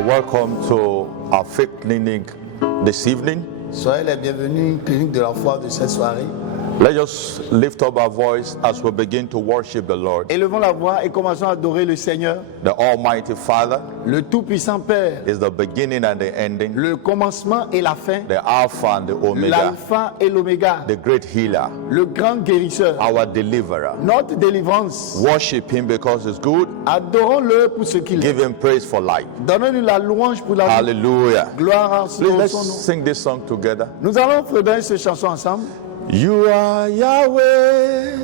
You're welcome to our faith clinic this evening. Soyez les bienvenus, clinique de la foi de cette soirée. Let's just lift up our voice as we begin to worship the Lord. Élevons la voix et commençons à adorer le Seigneur. The Almighty Father Le Tout-Puissant Père, is the beginning and the ending, le commencement et la fin, the Alpha and the Omega, l'alpha et l'oméga, the great healer, le grand guérisseur, our deliverer. notre délivrance. Worship Him because He's good. Adorons-le pour ce qu'il est. Give Him praise for life. Donnons-lui la louange pour la vie. Hallelujah. Gloire à Please, let's son nom. sing this song together. Nous allons fredonner cette chanson ensemble. You are Yahweh,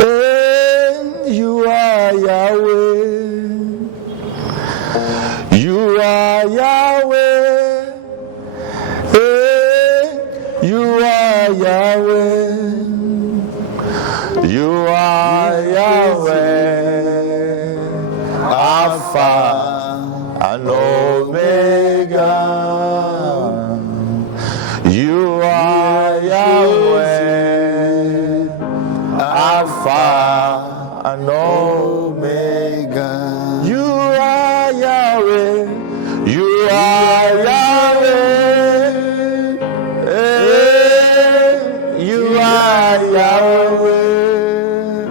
and you are Yahweh. You are Yahweh, and you are Yahweh. You are Yahweh, Alpha and Omega. You are Yahweh, Alpha and Omega. You are Yahweh, you are Yahweh, you are Yahweh,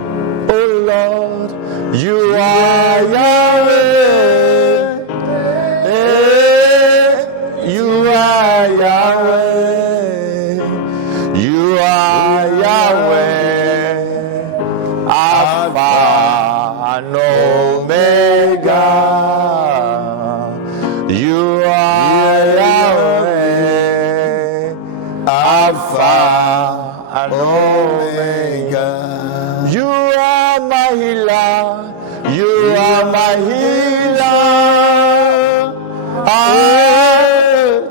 oh Lord, you are Yahweh, you are Yahweh. And Omega, you are Yahweh, Alpha and Omega. You are my healer, you are my healer.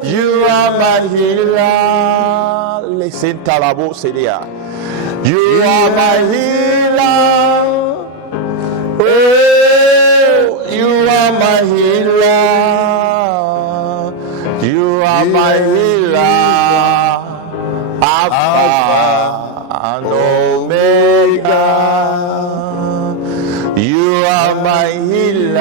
You are my healer. Listen, Talabo Sedia. You are my healer. Oh, you are my healer. You are my healer. Alpha and Omega. You are my healer.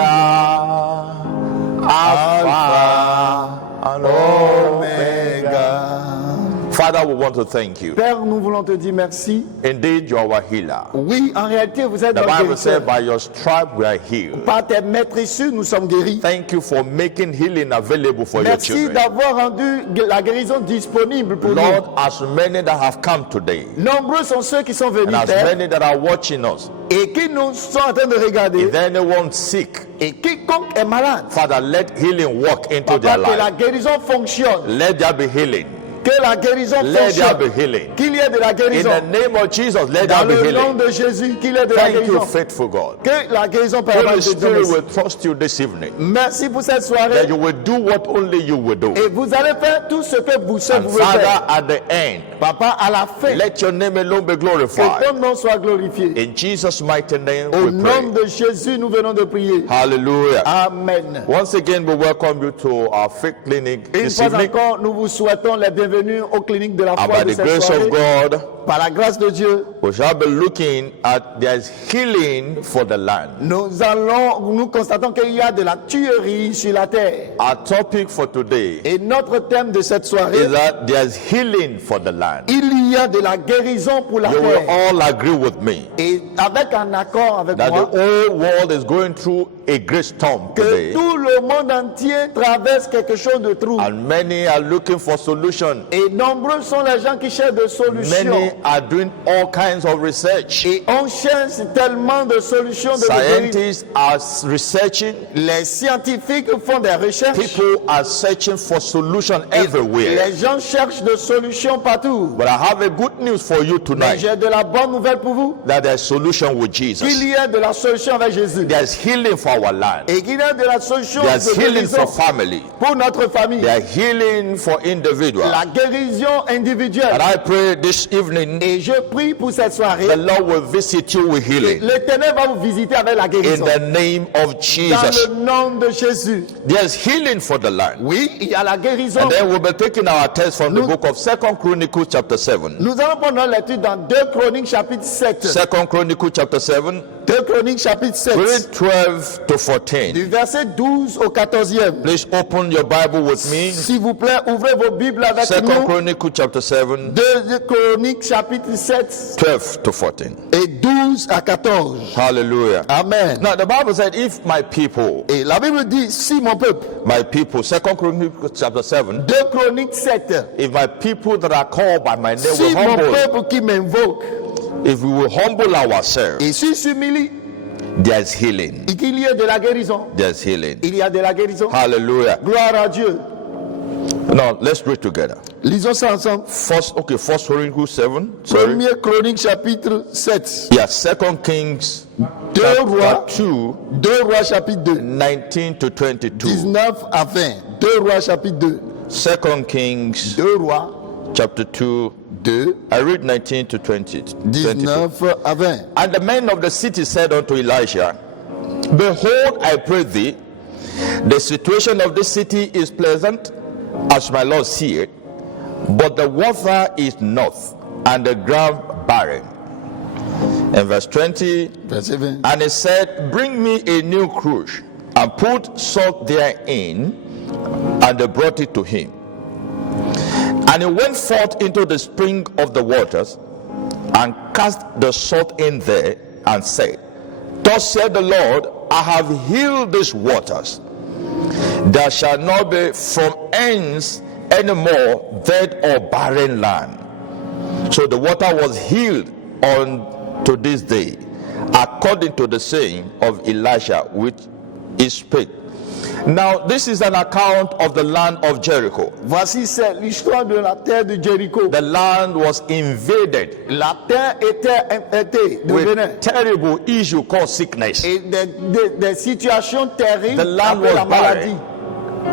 Alpha and Omega. Father, we want to thank you. Père, nous voulons te dire merci. Indeed, you are our healer. Oui, en réalité, vous êtes The notre Bible says, guérisseur. by your stripe we are healed. Par tes maîtresses, nous sommes guéris. Thank you for making healing available for your Merci children. d'avoir rendu la guérison disponible pour Lord, nous. as many that have come today, Nombreux sont ceux qui sont venus, and as Père, many that are watching us, et qui nous sont en train de regarder. if anyone sick, Et quiconque est malade, Father, let healing walk into their Papa, que la life. guérison fonctionne. Let there be healing. Que la guérison Let there be fonctionne. healing. Qu'il y ait de la In guérison. the name of Jesus, let Dans there be le nom healing. de Jésus, qu'il y ait de la Thank you, guérison. faithful God. Que la guérison par Holy de Spirit Dieu. will trust you this evening, Merci pour cette soirée. that you will do what only you will do. Et vous allez faire tout ce que vous seul And pouvez Father, faire. at the end, Papa, à la fin, let your name alone be que glorified. ton nom soit glorifié. In Jesus' mighty name Au we pray. nom de Jésus, nous venons de prier. Hallelujah. Amen. Once again, we welcome you to our faith clinic Une this fois evening. encore, nous vous souhaitons la bienvenue aux cliniques de la And foi by de the cette grace soirée. of God, Par la grâce de Dieu, we shall be looking at there's healing for the land. nous constatons qu'il y a de la tuerie sur la terre. Our topic for today Et notre thème de cette soirée, is that there's healing for the land. il y a de la guérison pour la You will terre. all agree with me Et avec un accord avec that moi, the whole world is going through a great storm que today, tout le monde entier traverse quelque chose de trouble. and many are looking for solution. Et nombreux sont les gens qui cherchent des solutions. Many are doing all kinds of research. Et on cherche tellement de solutions de guérison. Scientists are researching. Les scientifiques font des recherches. People are searching for solution everywhere. Les gens cherchent des solutions partout. But I have a good news for you Mais tonight, j'ai de la bonne nouvelle pour vous. that there's solution with Qu'il Jesus. y ait de la solution avec Jésus. There's healing for our land. Et qu'il y ait de la solution There's de healing guérison for family. pour notre famille. There's healing for individuals. La guérison individuelle. And I pray this evening, Et je prie pour cette soirée. the Lord will visit you with healing. L'Éternel va vous visiter avec la In guérison. the name of Dans Jesus. le nom de Jésus. There's healing for the land. Oui, il y a la guérison. And then we'll be taking our text from the book of 2 Chronicles chapter 7. Nous allons prendre notre lecture dans 2 Chroniques chapitre 7. 2 Chronicles chapter 7. 2 Chroniques chapitre 7, read 12 to 14. du verset 12 au 14e. Please open your Bible with me. S'il vous plaît, ouvrez vos Bibles avec Second nous. Chronicle chapter 7, 2 Chroniques chapitre 7 12 to 14. et 12 à 14. Hallelujah. Amen. Now the Bible said, if my people, Et la Bible dit, si mon peuple, Second Chronicle chapter 7, 2 Chroniques 7, if my people that are called by my name si will mon humble, peuple qui m'invoque if we will humble ourselves, et s'il s'humilie, there's healing. et qu'il y ait de la guérison, There's healing. il y a de la guérison. Hallelujah. Gloire à Dieu. Now let's read together. Lisons ça ensemble. First Chronicles 7. Sorry. 1er Chronique chapitre 7. Yeah, Second Kings 2 Rois, 2, 2 Rois chapitre 2. 19 to 22. 19 à 20. 2 Rois chapitre 2. Second Kings 2 Rois chapter 2. 2, I read 19 to 20. 22. 19 à 20. And the men of the city said unto Elisha, Behold, I pray thee, the situation of this city is pleasant, as my Lord seeth, but the water is north, and the ground barren. And verse 20, Verset 20. and he said, Bring me a new crush, and put salt therein. And they brought it to him. And he went forth into the spring of the waters, and cast the salt in there, and said, Thus said the Lord, I have healed these waters. There shall not be from hence any more dead or barren land. So the water was healed unto this day, according to the saying of Elisha, which he spake. Now this is an account of the land of Jericho. Voici c'est l'histoire de la terre de Jéricho. The land was invaded La terre était devenue with terrible issue called sickness. et des situations terribles The land après la was maladie.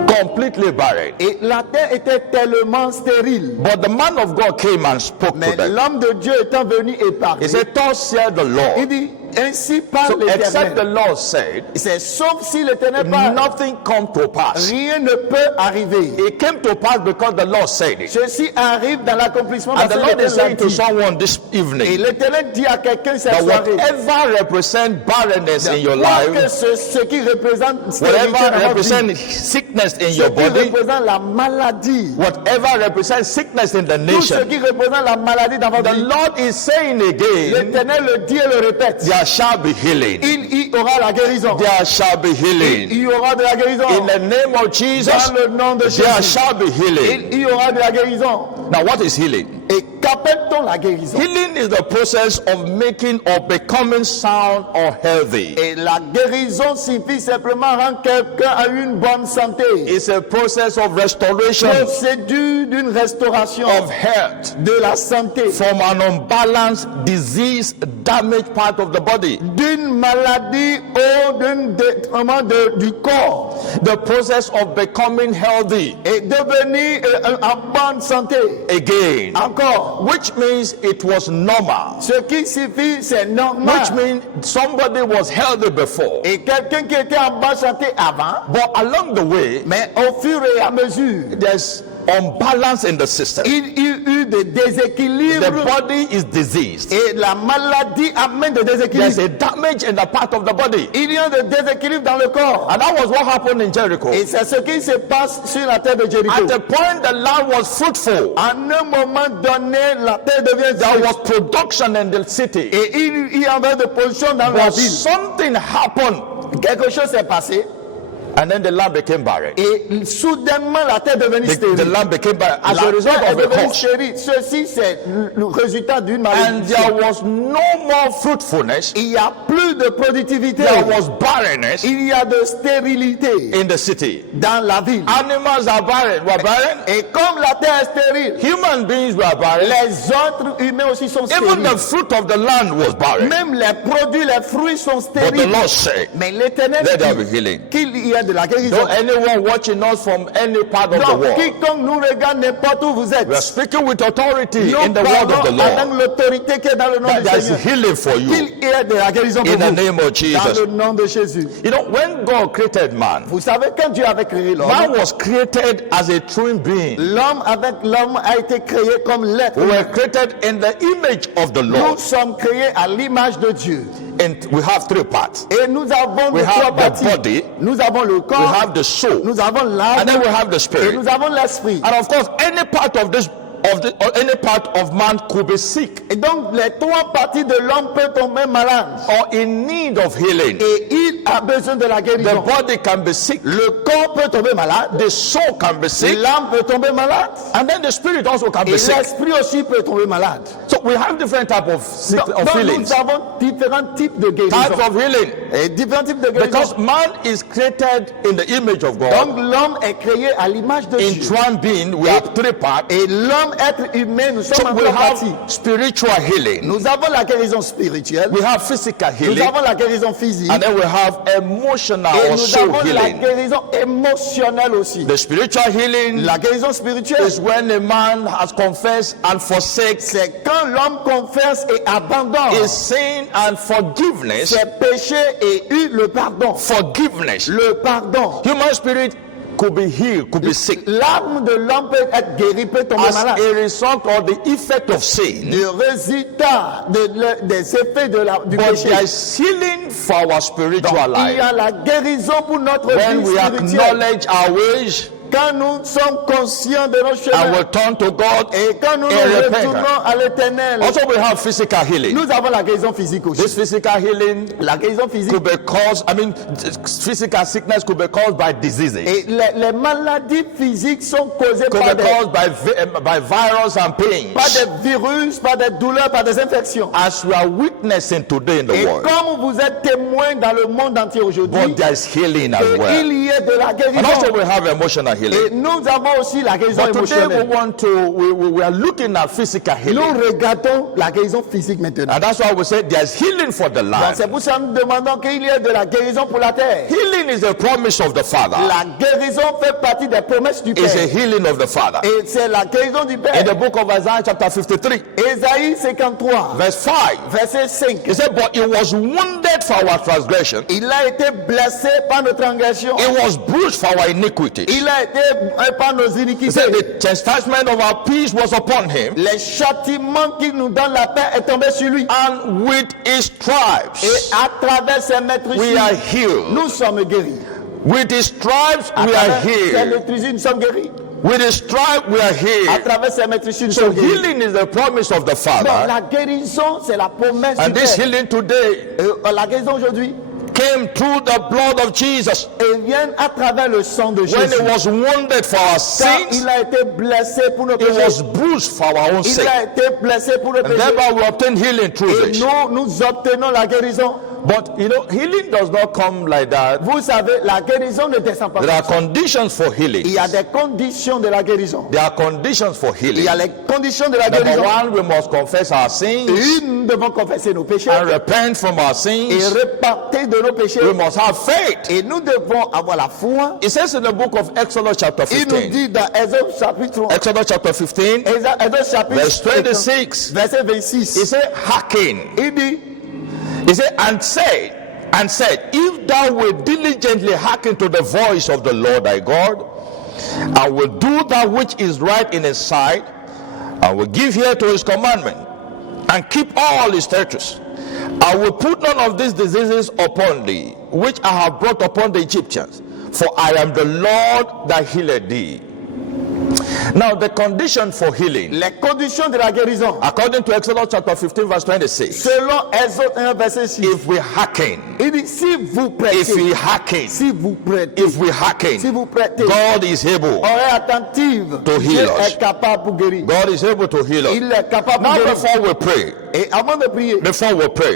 completely barren. Et la terre était tellement stérile. But the man of God came and spoke to Mais them. l'homme de Dieu étant venu et parlé, He said, Thus said the il Lord. dit, ainsi parle So except the l'Éternel. Lord said, C'est sauf si l'Éternel parle, nothing come to pass. rien ne peut arriver. It came to pass because the Lord said it. Ceci arrive dans l'accomplissement And parce the que Lord is l'Éternel l'a saying to dit. someone this Et evening l'Éternel dit à quelqu'un cette that soirée, whatever represent barrenness in your quoi que life, ce qui représente stérilité dans whatever votre represent vie, sickness in ce your qui body, représente la maladie, whatever represents sickness in the tout ce nation, qui représente la maladie dans votre the vie, Lord is saying again, l'Éternel le dit et le répète. there shall be healing. Il y aura la guérison. There shall be healing. Il y aura de la guérison. In the name of Jesus, Dans le nom de there Jésus. shall be healing. Il y aura de la guérison. Now, what is healing? Et qu'appelle-t-on la guérison? Healing is the process of making or becoming sound or healthy. Et la guérison signifie simplement rendre quelqu'un à une bonne santé. It's a process of restoration Procédure d'une restauration of health de la santé, from an unbalanced, disease, damaged part of the body. d'une maladie ou d'un détriment du corps, The process of becoming healthy et devenir en bonne santé. again, Encore, which means it was normal, ce qui signifie c'est normal. which means somebody was healthy before, Et quelqu'un qui était en bonne santé avant, but along the way, mais au fur et à mesure, there's unbalance in the system. il y a eu des The déséquilibres body is diseased. et la maladie amène des There's déséquilibres. a damage in the part of the body. Il y a des déséquilibres dans le corps. And that was what happened in Jericho. Et c'est ce qui se passe sur la terre de Jéricho. At the point the land was fruitful, En un moment donné, la terre devient there sèche. was production in the city. Et il y avait de production dans la But ville. something happened, Quelque chose s'est passé and then the land became barren. et soudainement la terre devenue The stérile. land became barren as a La result terre est of a devenue cause. stérile. Ceci, c'est le résultat d'une And maladie. there was no more fruitfulness. Il n'y a plus de productivité. There was barrenness Il y a de stérilité in the city. dans la ville. Animals are barren. Were barren. Et comme la terre est stérile, Human beings were barren. les autres humains aussi sont Even the stériles. fruit of the land was barren. Même les produits, les fruits sont But the stériles. Lord said, Mais l'Éternel let there be dit healing. qu'il y a de la guérison. Don't anyone watching us from any part of the Donc, world. quiconque nous regarde n'importe où vous êtes, We are speaking with authority nous in the word of the parlons avec Lord. l'autorité qui est dans le nom That de there's Seigneur. healing for you Qu'il y ait de la guérison pour in the vous. name of Dans Jesus. le nom de Jésus. You know, when God created man, Vous savez, quand Dieu avait créé l'homme, man was created as a twin being. l'homme avec l'homme a été créé comme l'être. We were created in the image of the Nous Lord. sommes créés à l'image de Dieu. we have three parts. Et nous avons We les trois have the parties. body, Nous avons le we corps, have the soul, nous avons l'âme, and then we have the et spirit. nous avons l'esprit. And of course, any part of this or any part of man could be sick Et donc les trois parties de l'homme peuvent tomber malade. or in need of healing. Et il a besoin de la The guérison. body can be sick, Le corps peut tomber malade, the soul can be sick, l'âme peut tomber malade, and then the spirit also can et be sick. l'esprit aussi peut tomber malade. So we have different types of Donc healings, nous avons différents types de types guérison. of healing, Et différents types de guérison. because man is created in the image of God. Donc l'homme est créé à l'image de In Dieu. one being, we have three parts. Et l'homme, être humain, nous So sommes en we trois have parties. spiritual healing, Nous avons la guérison spirituelle, we have physical nous healing, avons la guérison physique, and then we have emotional et or nous soul avons la healing. guérison émotionnelle aussi. The spiritual healing La guérison spirituelle, is when a man has confessed and forsakes c'est quand l'homme confesse et abandonne his sin and forgiveness. ses péchés et eut le pardon. Forgiveness. Le pardon. Human spirit could be healed, could be sick L'âme de l'homme peut être guérie, peut tomber as malade. a result of the effect of sin. Le résultat des effets du But péché. there is healing for our spiritual Il y life. a la guérison pour notre When vie we spirituelle. acknowledge our ways Quand nous sommes conscients de nos and chemins we turn to God, et quand nous in nous repentance. retournons à l'éternel, Also we have physical healing. nous avons la guérison physique aussi. This physical healing La guérison physique. could be caused, physical sickness could be caused by diseases. Et les maladies physiques sont causées Could par be caused by virus and pains. par des virus, par des douleurs, par des infections. As we are witnessing today in the Et world. comme vous êtes témoins dans le monde entier aujourd'hui, But there is healing as et well. il y a de la And also guérison. we have emotional Et healing. nous avons aussi la guérison But today we émotionnelle. want to, we are looking at physical Nous healing. regardons la guérison physique maintenant. And that's why we say there's healing for the Donc land. c'est pour ça que nous demandons qu'il y ait de la guérison pour la terre. Healing is a promise of the Father. La guérison fait partie des promesses du It's a Père. healing of the Father. Et c'est la guérison du In Père. the book of Isaiah chapter 53, Ésaïe 53, verse 5, verset 5. he said, but he was wounded for our transgression. Il a été blessé par notre transgression. He was bruised for our iniquity. Il a été par nos He iniquités. said the chastisement of our peace was upon him, Les châtiments qui nous donnent la paix est tombé sur lui. and with his stripes Et à travers ses we are maîtrises, healed. nous sommes guéris. With his stripes À we are travers ses healed. maîtrises, nous sommes guéris. With his stripes we are À healed. travers ses maîtrises, nous So sommes guéris. healing is the promise of the Donc Father. la guérison, c'est la promesse And du this Père. healing today La guérison aujourd'hui, came through the blood of Jesus et vient à travers le sang de when Jésus. he was wounded for our Car sins. il a été blessé pour nos He péchés. was bruised for our own Il sake. a été blessé pour nos And péchés. thereby we obtain healing through Et this. nous obtenons la guérison. But you know, healing does not come like that. Vous savez, la guérison ne descend pas There are comme ça. conditions for healing. Il y a des conditions de la guérison. There are conditions for Il healing. y a les conditions de la Number guérison. one, we must confess our sins Nous devons confesser nos péchés and repent from our et sins. repartir de nos péchés. We must have faith. Et nous devons avoir la foi. It says in the book of Exodus chapter Il nous 15. dit dans Exode chapitre Exodus chapter 15, Exode chapitre verse 26. verset 26. He said, hearken. Il dit, He said, and said, if thou wilt diligently hearken to the voice of the Lord thy God, and will do that which is right in his sight, and will give ear to his commandment, and keep all his statutes, I will put none of these diseases upon thee, which I have brought upon the Egyptians, for I am the Lord that healeth thee. Now the condition for healing, les conditions de la guérison. according to Exodus chapter 15 verse 26, Selon Exode 1 verset 6. if we hearken, Il dit, si vous if we prêtez, hearken, si vous prêtez, if we hearken, si vous prêtez, God is able. oreille attentive, To Dieu heal us. est capable pour guérir. God is able to heal us. Il est capable pour Now guérir. before we pray, Et avant de prier,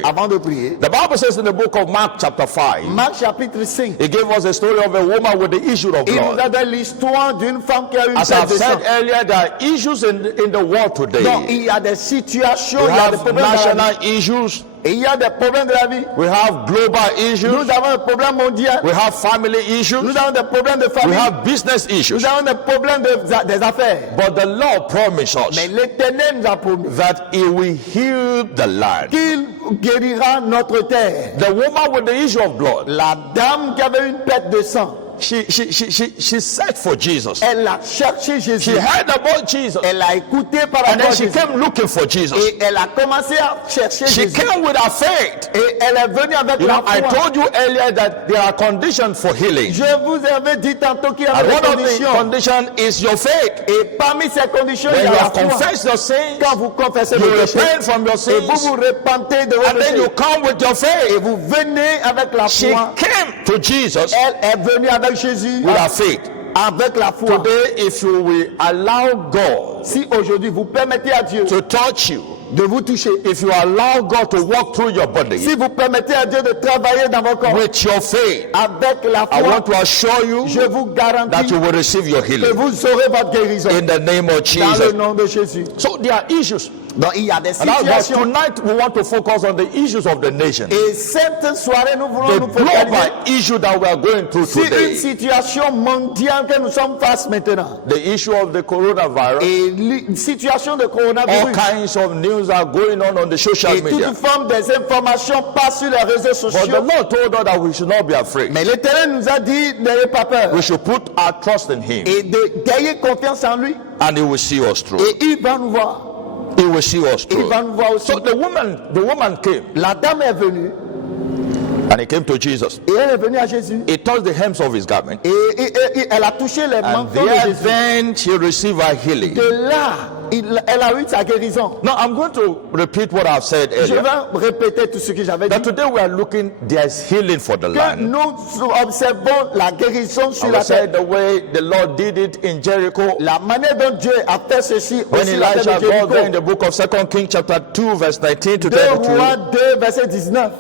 avant de prier, the Bible says in the book of Mark chapter 5, Marc chapitre 5, it gave us a story of a woman with the issue of il nous a blood. donné l'histoire d'une femme qui a une As tête I've de sang. said earlier, there are issues in the world Donc today. il y a des situations, We il y a des have problèmes de la vie. national issues, Et il y a des problèmes de la vie. we have global issues, Nous avons un problème mondial. we have family issues, Nous avons des problèmes de we famille. have business issues. Nous avons des problèmes des affaires. But the Lord promised us Mais l'Éternel nous a promis that He will heal the land. qu'il guérira notre terre. The woman with the issue of blood, La dame qui avait une perte de sang, she searched for Jesus. Elle a cherché She Jésus. heard about Jesus. Elle a écouté par And rapport then à she Jésus. came looking for Jesus. Et elle a commencé à chercher She Jésus. came with her faith. Et elle est venue avec You la know, I foi. told you earlier that there are conditions for healing. Je vous avais dit tantôt qu'il y And avait des one of the conditions. conditions is your faith. Et parmi ces conditions, il When y a you la have foi. confessed your sins, Quand vous confessez you vos péchés, repent from your et vous sins, vous repentez de vos and then you péchés, come with your et faith. vous venez avec la She foi, came to Jesus elle est venue avec Jésus, with her faith. avec la foi. Today, if you will allow God Si aujourd'hui vous permettez à Dieu to touch you, de vous toucher, if you allow God to walk through your body si vous permettez à Dieu de travailler dans vos corps with your faith, avec la I foi, want to assure you je vous that garantis you will receive your que healing vous aurez votre guérison in the name of dans le Jesus. nom de Jésus. So there are issues. Donc il y a des And that's why situations. tonight we want to focus on the issues of the nation. Et cette soirée, nous voulons The nous focaliser global issue that we are going through sur une today. situation mondiale que nous sommes face maintenant. The issue of the coronavirus. Et une situation de All coronavirus. kinds of news are going on the social Et media. toute forme des informations passent sur les réseaux But the sociaux. Lord told us that we should not be afraid. Mais l'Éternel nous a dit, n'ayez pas peur. We should put our trust in Him, Et d'ayez confiance en lui. and He will see us through. Et il va nous voir. He will see us Il through. va nous voir aussi. So the woman came, La dame est venue. and he came to Jesus. Et elle est venue à Jésus. He touched the hems of his garment, Et elle a touché les and manteaux de there Jésus. then she received her healing. De là, elle a eu sa guérison. Now I'm going to repeat what I've said Je earlier. vais répéter tout ce que j'avais dit. That today we are looking, there's healing for the Que land. nous observons la guérison sur I la will say terre. the way the Lord did it in Jericho. La manière dont Dieu a fait ceci When aussi la terre Elijah de got there in Jéricho. the book of 2 Kings chapter 2 verse 19 to 2 32, Rois 2, verset 19.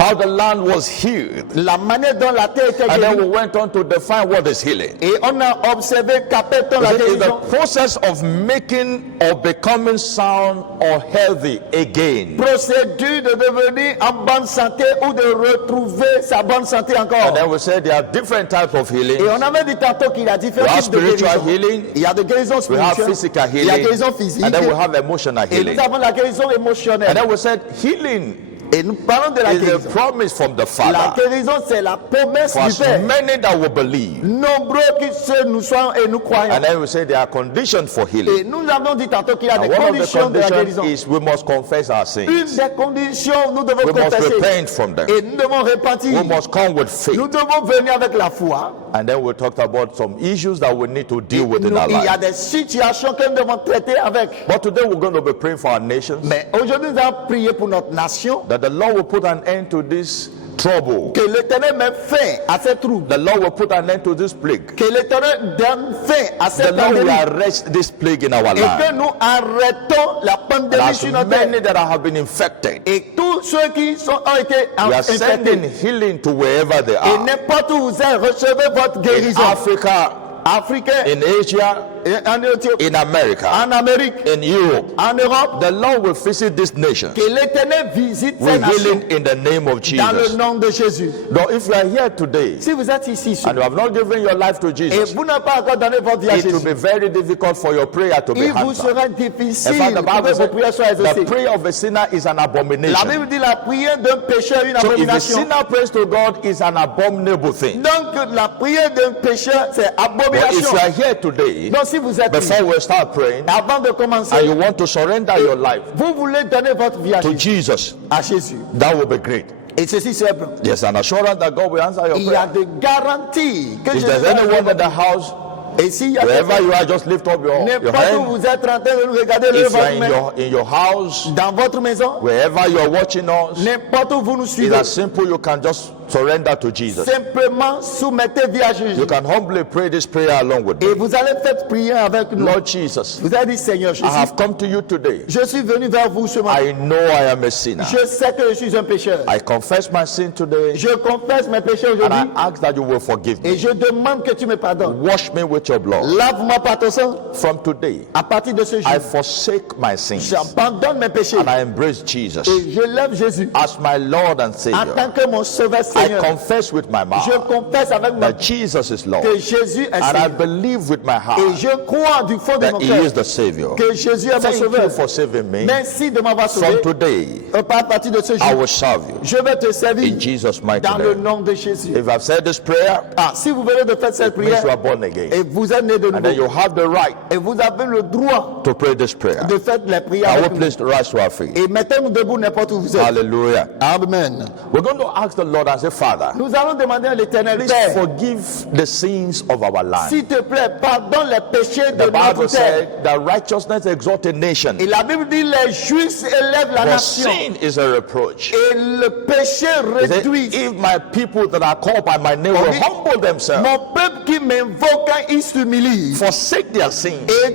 how the land was healed. La manière dont la terre était And then we guérie. went on to define what is healing. Et on a observé qu'appelle-t-on la It is the guérison? process of making or becoming sound or healthy again. Procédure de devenir en bonne santé ou de retrouver sa bonne santé And encore. then we said there are different types of healing. Et on avait dit tantôt qu'il y a différents We have types de spiritual guérison. healing. Il y a de guérison We have spirituelle, physical il y a healing. guérison physique, And then we have emotional et healing. nous avons la guérison And émotionnelle. then we said healing Et nous parlons de la is a guérison. promise from the La Father guérison, c'est la promesse for du as Père. many that will believe. Nombreux qui se nous sont et nous croyons. And then we say there are conditions for Et healing. nous avons dit tantôt qu'il y a And des one of the conditions de la conditions guérison. is we must confess our Une sins. des conditions, nous devons We must confesser. repent from them. Et nous devons repentir. We must come with faith. Nous devons venir avec la foi. And then we talked about some issues that we need to deal with in our Il y a life. des situations que nous devons traiter avec. But today we're going to be praying for our nations, Mais aujourd'hui, nous allons prier pour notre nation. that the Lord will put an end to this trouble. Que l'Éternel met fin à ces troubles. The Lord will put an end to this plague. Que l'Éternel donne fin à The cette Lord will pandémie. arrest this plague in our Et que land. nous arrêtons la And pandémie as sur notre terre. many that have been infected, Et tous ceux qui ont été we are sending infectés. healing to wherever they Et are. n'importe où vous êtes, recevez votre In guérison. Africa, Africain, in Asia, en Éthiopie, in America, en Amérique, in Europe. en Europe. The Lord will visit these nations Que l'Éternel visite ces with nations healing in the name of dans le Jesus. nom de Jésus. Now, if you are here today Si vous êtes ici and you have not given your life to et Jesus, vous n'avez pas encore donné votre vie à it will Jésus, be very difficult for your prayer to be il vous answered. sera In difficile fact, the que Bible vos prières soient says the exaucées. prayer of a sinner is an La abomination. Bible dit la prière d'un pécheur est une So if a abomination. sinner prays to God, it's an abominable thing. Donc la prière d'un pécheur, c'est But if abomination. you are here today, Donc si vous êtes ici, before we start praying, avant de and commencer, you want to surrender your life vous voulez donner votre vie to Jesus, à Jésus. that will be great. Et ceci c'est bon. There's an assurance that God will answer your Il y a prayer. des garanties que If Jésus there's va anyone in répondre. the house, Et s'il y a wherever quelqu'un, you are, just lift up your n'importe où hand. vous êtes en train de nous regarder, levez If you are votre main. in your house, Dans votre maison, wherever you are watching us, n'importe où vous nous it's suivez, as simple. You can just surrender to Jesus. simplement soumettez vie à Jésus. You can humbly pray this prayer along with Et me. vous allez faire prier avec nous. Lord Jesus, Vous allez dire, Seigneur I Jésus, have come to you today. je suis venu vers vous ce matin. I know I am a sinner. Je sais que je suis un pécheur. I confess my sin today, Je confesse mes péchés and I aujourd'hui ask that you will forgive et me. je demande que tu me pardonnes. Wash me with your blood. Lave-moi par ton sang. From today, À partir de ce jour, I forsake my sins j'abandonne mes péchés and I embrace Jesus et je lève Jésus as my Lord and en Savior. tant que mon sauveur I I Seigneur, confess with my je mouth confesse avec ma that Jesus is Lord. que Jésus est And I Seigneur. believe with my Et heart je crois du fond de that mon He cœur is the Savior. que Jésus est mon Thank you sauveur. for saving me. Merci de m'avoir sauvé. From today, À partir de ce I jour, will serve you. je vais te servir In Jesus' mighty dans le name. nom de Jésus. If I've said this prayer, Ah, si vous venez de faire cette it means prière you are born again. et vous êtes né de And then you nouveau have the right et vous avez le droit to pray this prayer. de faire les prières I will avec nous. please rise to our feet. Et mettez-nous debout n'importe où vous êtes. Hallelujah. Amen. We're going to ask the Lord and say, Father, Nous allons demander à l'Éternel, please Père, forgive the sins of our land. s'il te plaît, pardonne les péchés de The Bible notre terre. said that righteousness exalts a nation, Et la Bible dit, les justes élèvent la but nation. sin is a reproach. Et le péché He said, réduit. if my people that are called by my name will humble themselves, Mon peuple qui m'invoque quand il s'humilie forsake their sins, et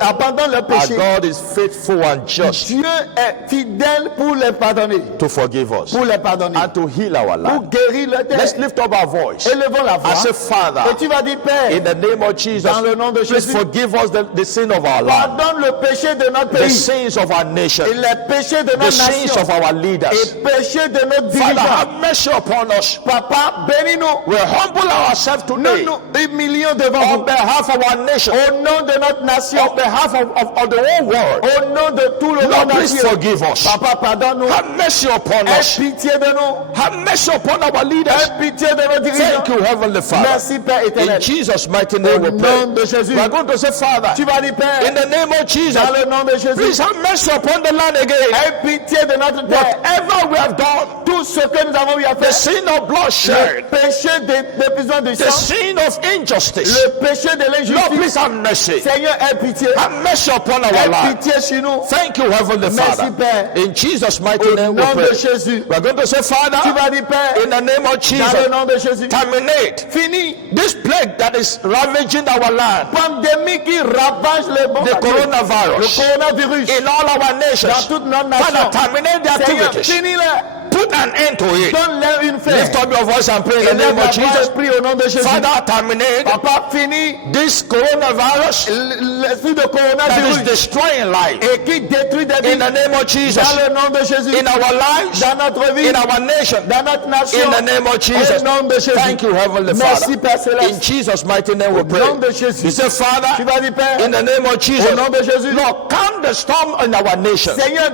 abandonne le our péché, God is faithful and just Dieu est fidèle pour les pardonner, to forgive us pour les pardonner, and to heal our pour land. guérir le Let's terre. lift up our voice Élevons la voix. and say, Father, Et tu vas dire, Père, in the name of Jesus, dans le nom de please Jésus, forgive us the sin of our land, pardonne le péché de notre the pays sins of our nation, et les péchés de the notre sins nation of our et leaders. péchés de notre Father, dirigeant. have mercy upon us. Papa, bénis-nous. We humble ourselves Nous today nous humilions devant on vous. behalf of our nation, Au nom de notre nation, on behalf of the whole world. au nom de tout le Lord, monde please entier. forgive us. Papa, pardonne-nous. Have mercy upon Aie us. pitié de nous. Have mercy upon our leaders. Aie pitié de nos dirigeants. Thank you, Heavenly Father. Merci, Père In éternel. Jesus' mighty Au name we pray. nom de Jésus. We are going to say, Father, Tu vas dire, Père, in the name of Jesus, dans le nom de Jésus, please have mercy upon the land again. aie pitié de notre terre. Whatever we have done, Tout ce que nous avons eu à the faire, sin of le bloodshed, péché d'épuisement du the sang, sin of injustice, le péché de Lord, l'injustice. please have mercy. Seigneur, aie pitié. Have mercy upon our Aie life. pitié sur nous. Thank you, Heavenly Merci, Father. Père. In Jesus' mighty Au name we nom de pray. Jésus. We are going to say, Father, Tu vas dire, Père, in the name of dans le Jesus, nom de Jésus, terminate fini. this plague that is ravaging our land, Pandémie qui ravage le monde the entier. Le coronavirus, coronavirus in all our dans nations. toute notre Father, nation. terminate the Seigneur, activities. finis-le. Put an end to it. Donne-leur une fin. Lift up your voice and pray in the name Élève of la voix, Jesus. prie au nom de Jésus. Father, terminate Papa, fini this coronavirus l'esprit de that is coronavirus destroying life. et qui détruit des In vies. the name of Jesus. Dans le nom de Jésus. In our lives, Dans notre vie. in our nation, Dans notre nation. in the name of Jesus. Au nom de Jésus. Thank you, Heavenly Merci, Father. Père Céleste. In Jesus' mighty name we Au pray. nom de Jésus. You say, Father, Tu vas dire, Père, in the name of Jesus, au nom de Jésus. Lord, calm the storm in our nation. Seigneur,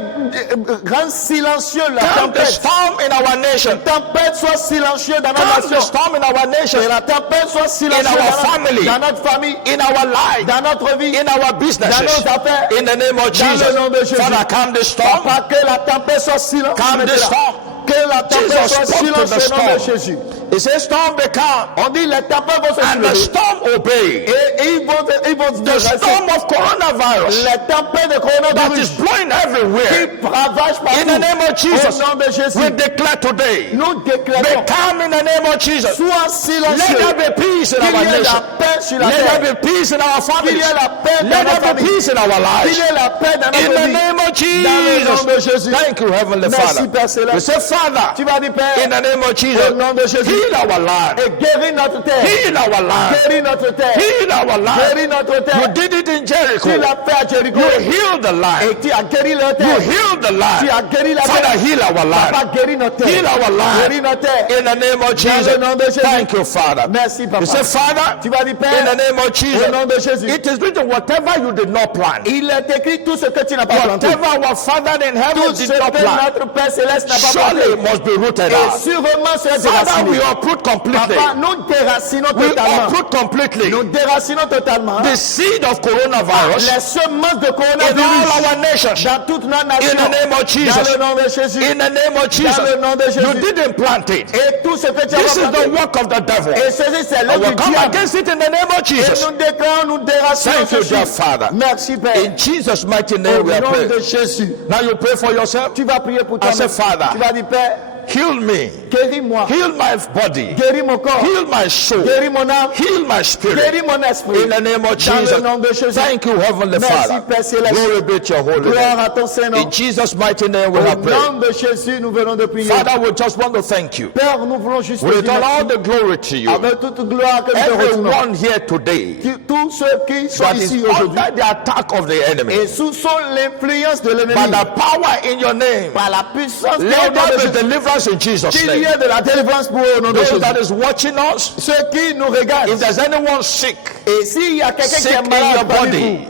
rends silencieux la Calm the tempête. storm in our nation. Tempête soit silencieux dans notre Calm the nation. storm in our nation. Que la tempête soit silencieuse In our family. dans notre famille, In our life. dans notre vie, In our dans businesses. nos affaires. In the name of Jesus. le nom de Jésus. Father, calm the storm. Papa, que la tempête soit silencieuse. Calm the storm. Que la tempête Jesus soit spoke to the silencieuse au nom de storm. Jésus. He says, storm be calm. On dit les tempêtes vont se And the soulever. storm obey. Et ils vont se The storm of coronavirus Les tempêtes de that coronavirus is blowing everywhere. qui ravagent partout. In the name of Jesus, Au nom de Jésus, we declare today, nous be déclarons, calm in the name of Jesus. sois Let silencieux. there be peace in Qu'il our y ait la nation. paix sur la Let terre. there be peace in our Qu'il families. y ait la paix dans Let nos there be familles. peace in our Qu'il lives. y ait la paix dans In notre the vie. name of Dans le nom de Jesus. Jésus. Thank you, Heavenly Merci, Father. Père Céleste. We say, Father, Tu vas dire, Père, in the name of au Jesus, nom de Jésus, heal our land. et guéris notre terre. Heal our land. Guéris notre terre. Heal our land. Guéris notre You terre. did it in Jericho. Tu l'as fait à Jéricho. You healed the land. Et tu as guéri leur You terre. healed the Tu land. as guéri la Father, terre. heal our land. Papa, guéris notre terre. Heal our Guéris land. notre terre. In the name of Dans Jesus. le nom de Jésus. Thank you, Father. Merci, Papa. You say, Father, Tu vas dire, in Père, the name of Jesus. au nom de Jésus. It is written, whatever you did not plan, Il est écrit tout ce que tu n'as pas planté. whatever our Father in heaven Tout ce did not que plan, notre Père Céleste n'a pas surely planté. it must be rooted Et out. sûrement sera Father, we déraciné. uproot completely. Papa, nous déracinons We totalement. uproot completely Nous déracinons totalement the seed of coronavirus les semences de in coronavirus all our nations. dans toute notre In nation. the name of Dans Jesus. le nom de Jésus. In the name of Jesus. Dans le nom de You Jésus. didn't plant it. Et tout ce que tu This as is the planté. work of the devil. Et ceci, c'est I l'œuvre will du come diable. against it in the name of Et Jesus. nous déclarons, nous déracinons Thank you, ceci. dear Father. Merci, Père. In Jesus' mighty name Au we are nom praying. de Jésus. Now you pray for yourself. Tu vas prier pour toi. I say, Father, Tu vas dire, Père, heal me. guéris-moi. Heal my body. Guéris mon corps. Heal my soul. Guéris mon âme. Heal my spirit. Guéris mon esprit. In the name of Dans Jesus. le nom de Jésus. Thank you, Heavenly Merci, Father. Père Céleste. Glory be to your holy Gloire name. à ton Saint-Nom. In Jesus' mighty name we Au have prayed. nom de Jésus, nous venons de prier. Father, we just want to thank you. Père, nous voulons juste te We dire return all merci. the glory to you. Avec toute gloire que nous te retournons. Everyone here today Tous ceux qui sont that is ici aujourd'hui under the attack of the enemy, et sous l'influence de by l'ennemi, the power in your name, par la puissance de let nom de there be Jésus, deliverance in Jesus' qu'il y name. prière de la délivrance pour eux au nom de Those Jésus. that is watching us, Ceux qui nous regardent. if there's anyone sick, Et s'il y a quelqu'un qui sick est in your malade parmi body,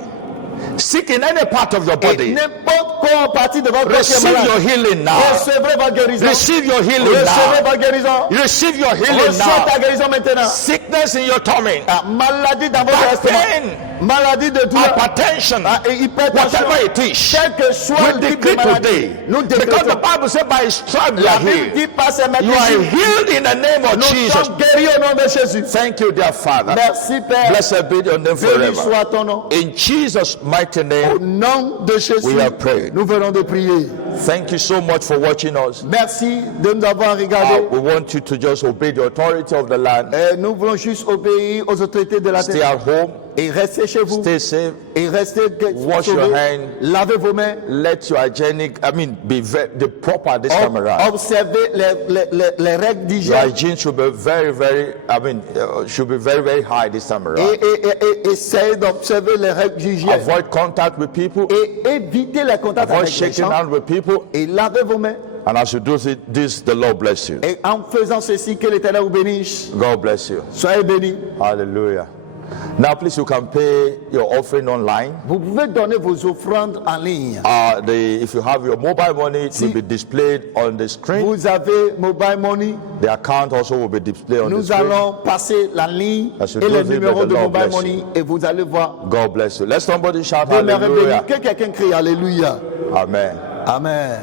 sick in any part of your vous, et body, n'importe quelle partie de votre corps qui est receive malade, your healing now. recevez votre guérison. Receive your healing Recevez now. votre guérison. Receive your healing Reçois ta now. guérison maintenant. Sickness in your tummy, Ah, maladie dans votre back estomac. pain, Maladie de douleur. hypertension, Ah, et hypertension. whatever it is, Quel que soit we le type de decree maladie. today. Nous Because the décrétons. Bible says by his stripes you La are Bible healed. dit par ses You are médecines. healed in the name of Nous Jesus. sommes guéris au nom de Jésus. Thank you, dear Father. Merci Père. Blessed be your name Béni forever. soit ton nom. In Jesus' mighty Au name, nom de Jésus, we have prayed. nous venons de prier. Thank you so much for watching us. Merci de nous avoir regardés. We want you to just obey the authority of the land. Et nous voulons juste obéir aux autorités de la Stay terre. at home. Et restez chez vous. Stay safe. Et restez Wash your sauvés. hands. Lavez vos mains. Let your hygienic, be the proper this time around. Observez les règles Your d'hygiène. hygiene should be very, very, should be very, very high this time around. Et essayez d'observer les règles d'hygiène. Avoid contact with people. Et évitez les contacts Avoid avec les shaking gens. hands with people. Et lavez vos mains. And as you do this, the Lord bless you. Et en faisant ceci, que l'Éternel vous bénisse. God bless you. Soyez bénis. Hallelujah. Now, please, you can pay your offering online. Vous pouvez donner vos offrandes en ligne. If you have your mobile money, it will be displayed on the screen. Vous avez mobile money. The account also will be displayed on the Nous screen. allons passer la ligne As you et do les it, numéros may the de Lord mobile bless money et vous allez voir. God bless you. Let somebody shout Demeurez bénis. hallelujah. Que quelqu'un crie Alléluia. Amen. Amen.